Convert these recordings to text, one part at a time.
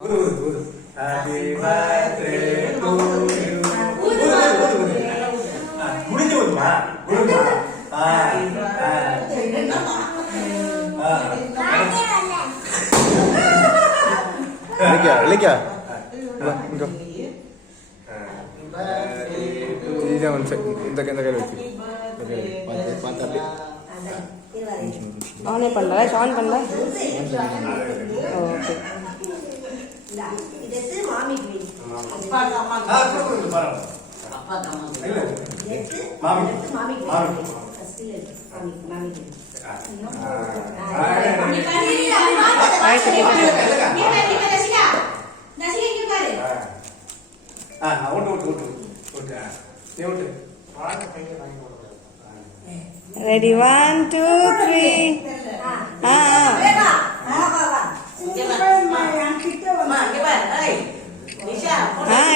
Happy birthday to you. முடிஞ்சு வருமா? இல்லைக்கா இந்த கையில் வச்சு பார்த்து அப்படியே ஆனே பண்ணல ஆன் பண்ணல ஓகே ரெடி 1 2 3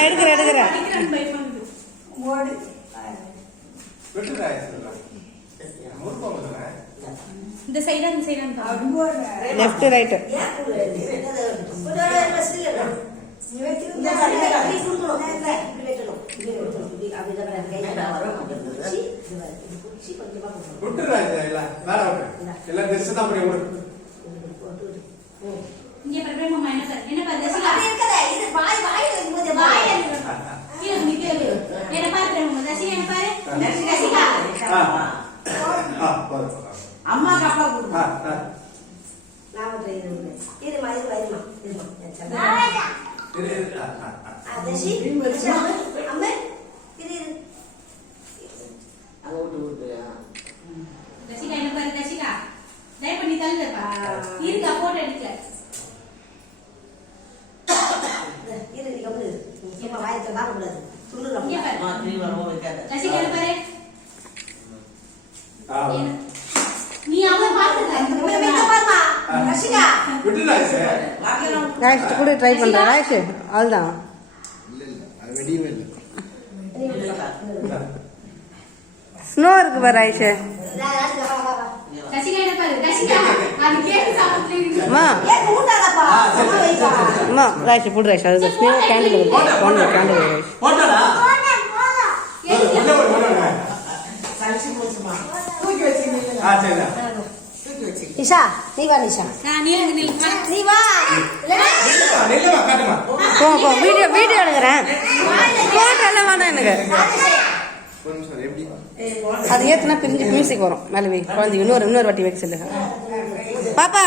எடுக்கிறேன் இந்த சைடா லெஃப்ட் ரைட் இங்க பிரபே மாமா என்ன பண்ண இது வாய் கீழ நிக்குது என்ன பாரு மாமா தசிகா என்ன பாரு தசிகா அம்மா அப்பா குடு நாம இது மாதிரி வருமா அதசி அம்மா இது அங்க விட்டு தசிகா என்ன பாரு தசிகா டை பண்ணி தள்ளுப்பா இருங்க போட்டோ எடுக்க இது நீ கம்மு சும்மா வாயில வாங்க கூடாது சொல்லுறோம் இங்க பாரு மாதிரி வரவோ வைக்காத தசிகா என்ன பாரு நீ அவளை பாத்துக்க பாருமா ரஷிகா ராய்ஸ் கூட ட்ரை பண்றேன் ராய்ஸ் அதுதான் வெடியவே இல்லை ஸ்னோ இருக்கு பாரு ராய்ஸ் தசிகா என்ன பாரு தசிகா அது கேக் சாப்பிட்டு அம்மா அம்மா ராய்ஸ் போடு ராய்ஸ் அது ஸ்னோ கேண்டில் போன் கேண்டில் ராய்ஸ் போட்டடா சலிச்சு போச்சுமா சரிடா நிஷா நீ வா நிஷா நீங்க நீ வா நெல்லுமா காட்டுமா போ வீடியோ எடுக்கிறேன் போட்டோ எல்லாம் வேணாம் எனக்கு ஒரு நிமிஷம் எப்படி அது ஏத்துனா பிரிஞ்சு மியூசிக் வரும் மேலே குழந்தைங்க இன்னொரு வாட்டி வைக்க சொல்லுங்க பாப்பா